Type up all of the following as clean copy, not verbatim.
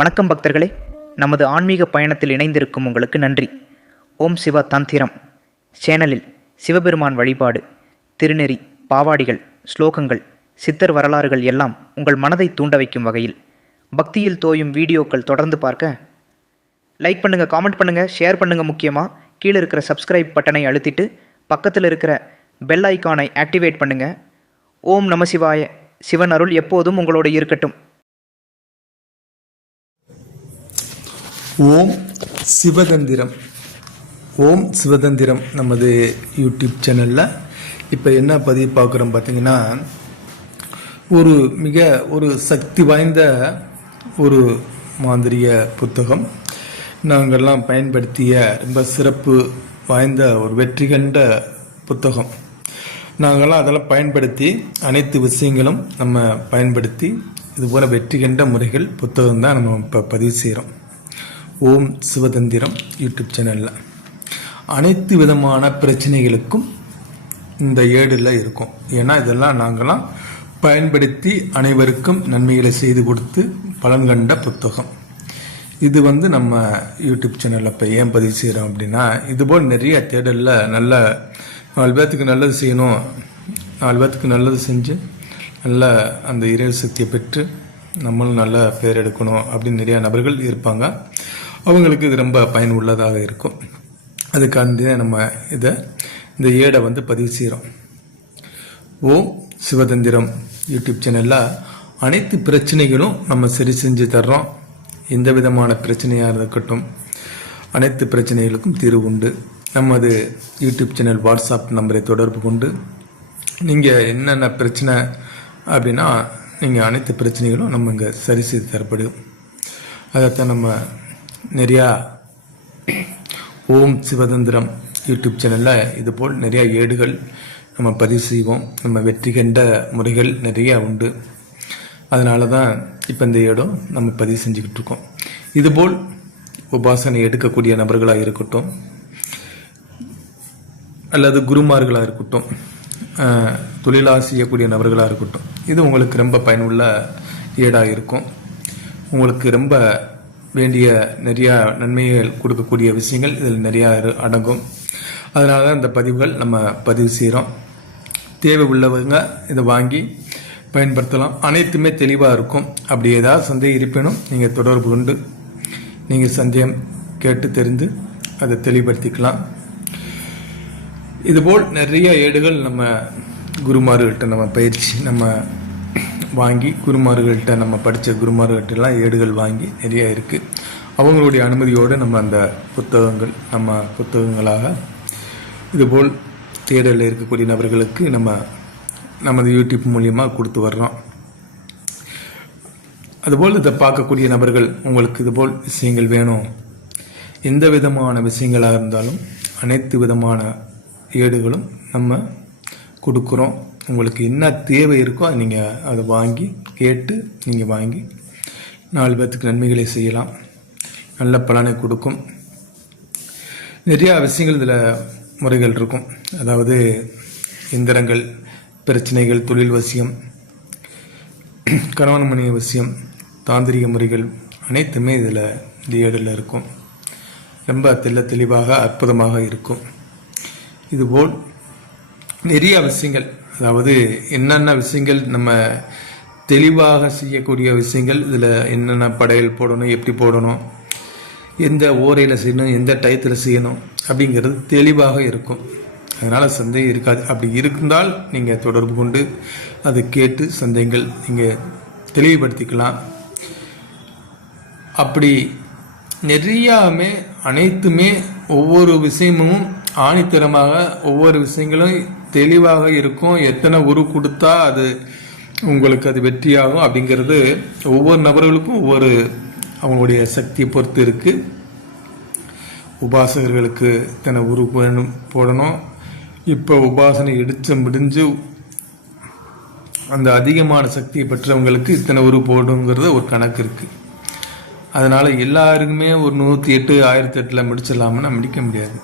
வணக்கம் பக்தர்களே, நமது ஆன்மீக பயணத்தில் இணைந்திருக்கும் உங்களுக்கு நன்றி. ஓம் சிவ தந்திரம் சேனலில் சிவபெருமான் வழிபாடு, திருநெறி, பாவாடிகள், ஸ்லோகங்கள், சித்தர் வரலாறுகள் எல்லாம் உங்கள் மனதை தூண்ட வைக்கும் வகையில் பக்தியில் தோயும் வீடியோக்கள் தொடர்ந்து பார்க்க லைக் பண்ணுங்கள், காமெண்ட் பண்ணுங்கள், ஷேர் பண்ணுங்கள். முக்கியமாக கீழே இருக்கிற சப்ஸ்கிரைப் பட்டனை அழுத்திட்டு பக்கத்தில் இருக்கிற பெல் ஐக்கானை ஆக்டிவேட் பண்ணுங்கள். ஓம் நம சிவாய. சிவன் அருள் எப்போதும் உங்களோடு இருக்கட்டும். ஓம் சிவதந்திரம். ஓம் சிவதந்திரம் நமது யூடியூப் சேனலில் இப்போ என்ன பதிவு பார்க்குறோம் பார்த்தீங்கன்னா, ஒரு சக்தி வாய்ந்த ஒரு மாந்திரிய புத்தகம். நாங்கள்லாம் பயன்படுத்திய ரொம்ப சிறப்பு வாய்ந்த ஒரு வெற்றி கண்ட புத்தகம். நாங்கள்லாம் அதெல்லாம் பயன்படுத்தி அனைத்து விஷயங்களும் நம்ம பயன்படுத்தி இதுபோல் வெற்றி கண்ட முறைகள் புத்தகம் தான் நம்ம இப்போ பதிவு செய்கிறோம். ஓம் சிவதந்திரம் யூடியூப் சேனலில் அனைத்து விதமான பிரச்சனைகளுக்கும் இந்த ஏடில் இருக்கும். ஏன்னா இதெல்லாம் நாங்களாம் பயன்படுத்தி அனைவருக்கும் நன்மைகளை செய்து கொடுத்து பலன் கண்ட புத்தகம். இது நம்ம யூடியூப் சேனலில் இப்போ ஏன் பதிவு செய்கிறோம் அப்படின்னா, இதுபோல் நிறைய தேடலில் நல்ல 4 பேர்த்துக்கு நல்லது செய்யணும், 4 பேர்த்துக்கு நல்லது செஞ்சு நல்ல அந்த இறை சக்தியை பெற்று நம்மளும் நல்ல பேர் எடுக்கணும் அப்படின்னு நிறையா நபர்கள் இருப்பாங்க. அவங்களுக்கு இது ரொம்ப பயனுள்ளதாக இருக்கும். அதுக்காண்டி நம்ம இந்த ஏடை பதிவு செய்கிறோம். ஓம் சிவதந்திரம் யூடியூப் சேனலில் அனைத்து பிரச்சனைகளும் நம்ம சரி செஞ்சு தர்றோம். எந்த விதமான பிரச்சனையாக இருக்கட்டும், அனைத்து பிரச்சனைகளுக்கும் தீர்வு உண்டு. நமது யூடியூப் சேனல் வாட்ஸ்அப் நம்பரை தொடர்பு கொண்டு நீங்கள் என்னென்ன பிரச்சனை அப்படின்னா நீங்கள் அனைத்து பிரச்சனைகளும் நம்ம இங்கே சரி செய்து தரப்படும். அதைத்தான் நம்ம நிறையா ஓம் சிவதந்திரம் யூடியூப் சேனலில் இதுபோல் நிறையா ஏடுகள் நம்ம பதிவு செய்வோம். நம்ம வெற்றி கண்ட முறைகள் நிறையா உண்டு. அதனால தான் இப்போ இந்த ஏடும் நம்ம பதிவு செஞ்சுக்கிட்டு இருக்கோம். இதுபோல் உபாசனை எடுக்கக்கூடிய நபர்களாக இருக்கட்டும், அல்லது குருமார்களாக இருக்கட்டும், தொழிலாக செய்யக்கூடிய நபர்களாக இருக்கட்டும், இது உங்களுக்கு ரொம்ப பயனுள்ள ஏடாக இருக்கும். உங்களுக்கு ரொம்ப வேண்டிய நிறையா நன்மைகள் கொடுக்கக்கூடிய விஷயங்கள் இதில் நிறையா அடங்கும். அதனால தான் இந்த பதிவுகள் நம்ம பதிவு செய்கிறோம். தேவை உள்ளவங்க இதை வாங்கி பயன்படுத்தலாம். அனைத்துமே தெளிவாக இருக்கும். அப்படி ஏதாவது சந்தேகம் இருப்பினும் நீங்கள் தொடர்பு கொண்டு நீங்கள் சந்தேகம் கேட்டு தெரிந்து அதை தெளிவுபடுத்திக்கலாம். இதுபோல் நிறைய ஏடுகள் நம்ம குருமார்கள்ட்ட நம்ம பயிற்சி நம்ம வாங்கி, குருமார்கள்ட்ட நம்ம படித்த குருமார்கள்ட்டெல்லாம் ஏடுகள் வாங்கி நிறைய இருக்குது. அவங்களுடைய அனுமதியோடு நம்ம அந்த புத்தகங்கள் நம்ம புத்தகங்களாக இதுபோல் தேடலில் இருக்கக்கூடிய நபர்களுக்கு நமது யூடியூப் மூலியமாக கொடுத்து வர்றோம். அதுபோல் இதை பார்க்கக்கூடிய நபர்கள் உங்களுக்கு இதுபோல் விஷயங்கள் வேணும், எந்த விதமான விஷயங்களாக இருந்தாலும் அனைத்து விதமான ஏடுகளும் நம்ம கொடுக்குறோம். உங்களுக்கு என்ன தேவை இருக்கோ அதை நீங்கள் அதை வாங்கி கேட்டு நீங்கள் வாங்கி 4 பேர்த்துக்கு நன்மைகளை செய்யலாம். நல்ல பலனை கொடுக்கும். நிறையா விஷயங்கள் இதில் முறைகள் இருக்கும். அதாவது எந்திரங்கள், பிரச்சனைகள், தொழில் வசியம், கணவன் மனைவி வசியம், தாந்திரிக முறைகள் அனைத்துமே இந்த ஏடில் இருக்கும். ரொம்ப தெளிவாக அற்புதமாக இருக்கும். இதுபோல் நிறைய விஷயங்கள், அதாவது என்னென்ன விஷயங்கள் நம்ம தெளிவாக செய்யக்கூடிய விஷயங்கள், இதில் என்னென்ன படையல் போடணும், எப்படி போடணும், எந்த ஓரையில் செய்யணும், எந்த டயத்தில் செய்யணும் அப்படிங்கிறது தெளிவாக இருக்கும். அதனால் சந்தேகம் இருக்காது. அப்படி இருந்தால் நீங்கள் தொடர்பு கொண்டு அதை கேட்டு சந்தேகங்கள் நீங்கள் தெளிவுபடுத்திக்கலாம். அப்படி நிறையாமே அனைத்துமே ஒவ்வொரு விஷயமும் ஆணித்தரமாக ஒவ்வொரு விஷயங்களும் தெளிவாக இருக்கும். எத்தனை உரு கொடுத்தா அது உங்களுக்கு அது வெற்றியாகும் அப்படிங்கிறது ஒவ்வொரு நபர்களுக்கும் ஒவ்வொரு அவங்களுடைய சக்தியை பொறுத்து இருக்கு. உபாசகர்களுக்கு இத்தனை உரு போடணும். இப்போ உபாசனை எடுத்து முடிஞ்சு அந்த அதிகமான சக்தியை பெற்றவங்களுக்கு இத்தனை உரு போடுங்கிறது ஒரு கணக்கு இருக்கு. அதனால எல்லாருக்குமே ஒரு 108 1008 முடிச்சிடலாம்னா முடிக்க முடியாது.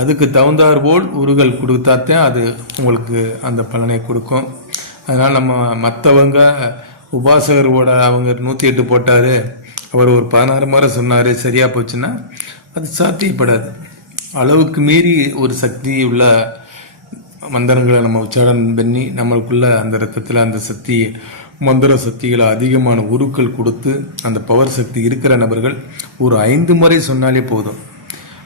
அதுக்கு தகுந்தாற் போல் உருகள் கொடுத்தாத்தான் அது உங்களுக்கு அந்த பலனை கொடுக்கும். அதனால் நம்ம மற்றவங்க உபாசகரோட அவங்க 108 போட்டாரு அவர் ஒரு 16 முறை சொன்னார், சரியா போச்சுன்னா அது சாத்தியப்படாது. அளவுக்கு மீறி ஒரு சக்தி உள்ள மந்திரங்களை நம்ம உச்சாரணம் பண்ணி நம்மளுக்குள்ள அந்த ரத்தத்தில் அந்த சக்தி மந்திர சக்திகளை அதிகமான உருக்கள் கொடுத்து அந்த பவர் சக்தி இருக்கிற நபர்கள் ஒரு 5 முறை சொன்னாலே போதும்.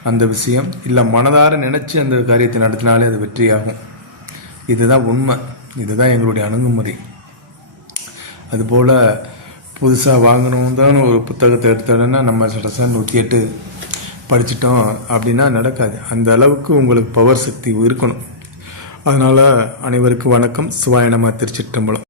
அந்த விஷயம் இல்லை மனதார நினைச்சு அந்த காரியத்தை நடத்தினாலே அது வெற்றியாகும். இதுதான் உண்மை, இதுதான் எங்களுடைய அணுகுமுறை. அதுபோல் புதுசாக வாங்கணும் தான் ஒரு புத்தகத்தை எடுத்தோன்னா நம்ம சடசான் 108 படிச்சிட்டோம் அப்படின்னா நடக்காது. அந்த அளவுக்கு உங்களுக்கு பவர் சக்தி இருக்கணும். அதனால் அனைவருக்கும் வணக்கம். சிவாய நம. திருச்சிற்றம்பலம்.